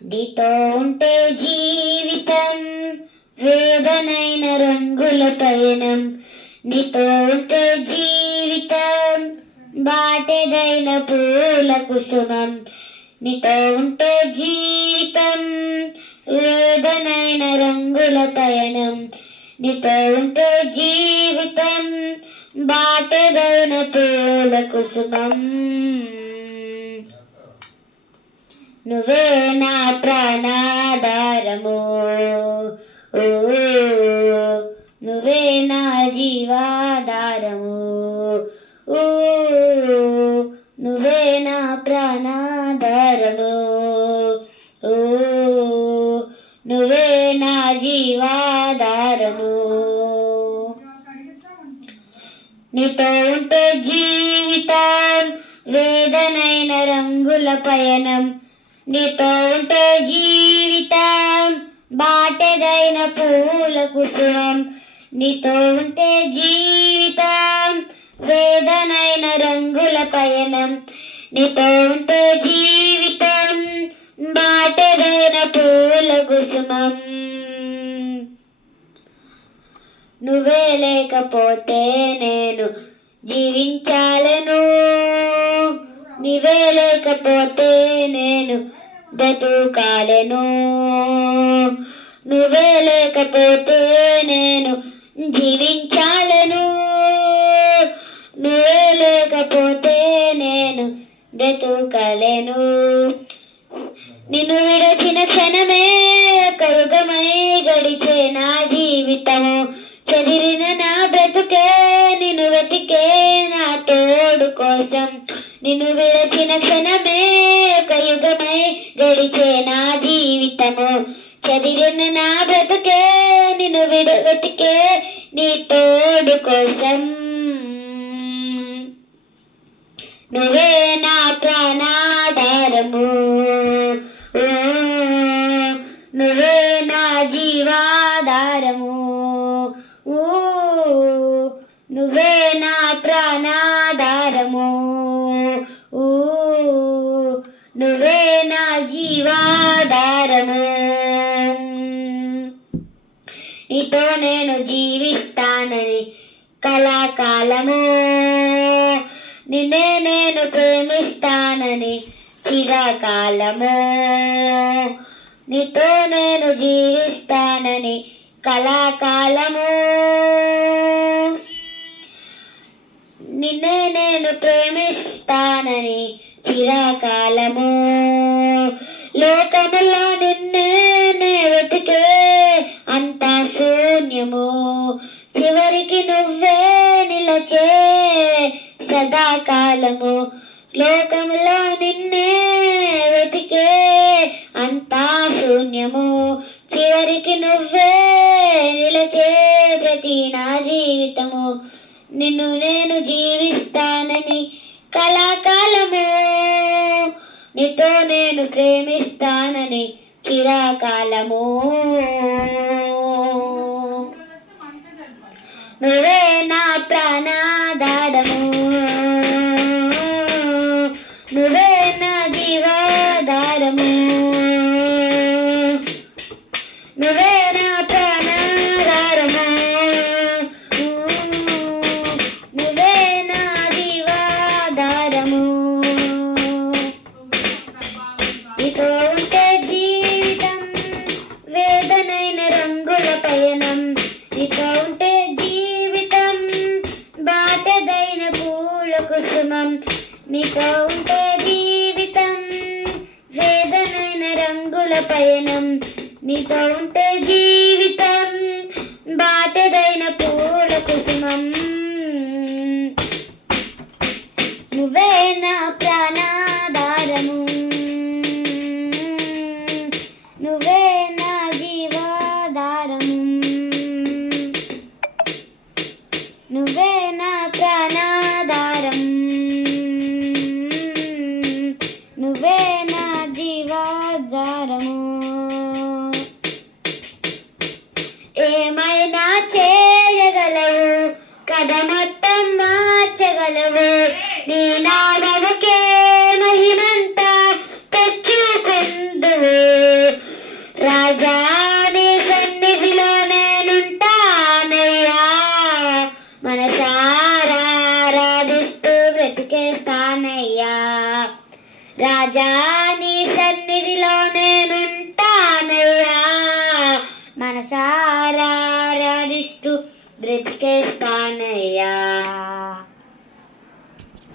నీతో ఉంటే జీవితం వేదనైన రంగుల పయనం, నీతో ఉంటే జీవితం బాటెదైన పూల కుసుమం, నీతో ఉంటే జీవితం వేదనైన రంగుల పయనం, నీతో ఉంటే జీవితం బాటెదైన పూల కుసుమం. నువ్వే నా ప్రాణాధారము, ఓ నువ్వే నా జీవాధారము, ఓ నువ్వే నా ప్రాణాధారము, ఓ నువ్వే నా జీవాధారము. నీతో ఉంటే జీవితం వేదనైన రంగుల పయనం, నీతో ఉంటే జీవితం బాటెదైన పూల కుసుమం, నీతో ఉంటే జీవితం వేదనైన రంగుల పయనం, నీతో ఉంటే జీవితం బాటెదైన పూల కుసుమం. నువ్వే లేకపోతే నేను జీవించాలను, నువ్వే లేకపోతే నేను బ్రతుకాలను, నువ్వే లేకపోతే నేను జీవించాలను, నువ్వే లేకపోతే నేను బ్రతుకలేను. నిన్ను విడచిన క్షణమే కయుగమై గడిచే నా జీవితము, చెదిరిన నా బ్రతుకే నిన్ను వెతికే నా తోడు కోసం. నిన్ను విడచిన క్షణమే కయుగమై గడిచే నా జీవితము, చెదిరిన నా బ్రతుకే నిన్ను వెతికే నీ తోడు కోసం. నువ్వే నా ప్రాణాధారము, నువ్వే నా జీవాధారము, నువ్వే నా ప్రాణాధారము, నువ్వే నా జీవాధారము. నీతో నేను జీవిస్తానని కళాకాలము, నిన్నే నేను ప్రేమిస్తానని చిరకాలము, నీతో నేను జీవిస్తానని కళాకాలము, నిన్నే నేను ప్రేమిస్తానని చిరకాలము. లోకములో నిన్నే నే వెతికే అంతా శూన్యము, చివరికి నువ్వే నిలచే సదాకాలము. లోకములో నిన్నే వెతికే అంతా శూన్యము, చివరికి నువ్వే నిలచే ప్రతి నా జీవితము. నిన్ను నేను జీవిస్తానని కళాకాలము, నీతో నేను ప్రేమిస్తానని చిరకాలము. నువ్వే నా ప్రాణాధారము, నువ్వే నా జీవాధారము, నువ్వే నా ప్రాణాధారము, నువ్వే నా జీవాధారము. నీతో ఉంటే జీవితం వేదనైన రంగుల పయనం, నీతో ఉంటే జీవితం బాటెదైన పూల కుసుమం, నీతో ఉంటే జీవితం వేదనైన రంగుల పయనం, నీతో ఉంటే జీవితం బాటెదైన పూల కుసుమం. నువ్వే నా ప్రాణాధారము, నువ్వే నా జీవాధారము, నువ్వే నా ప్రాణాధారం, నువ్వే నా జీవాధారము. ఏమైనా చేయగలవు, కథ మొత్తం మార్చగలవు, నీ నామముకే మహిమంతా తెచ్చుకుందువు. రాజా నీ సన్నిధిలో నేనుంటానయ్యా, మనసారా ఆరాధిస్తూ బ్రతికేస్తానయ్యా. రాజా నీ సన్నిధిలో నేనుంటానయ్యా, మనసారా ఆరాధిస్తూ బ్రతికేస్తానయ్యా.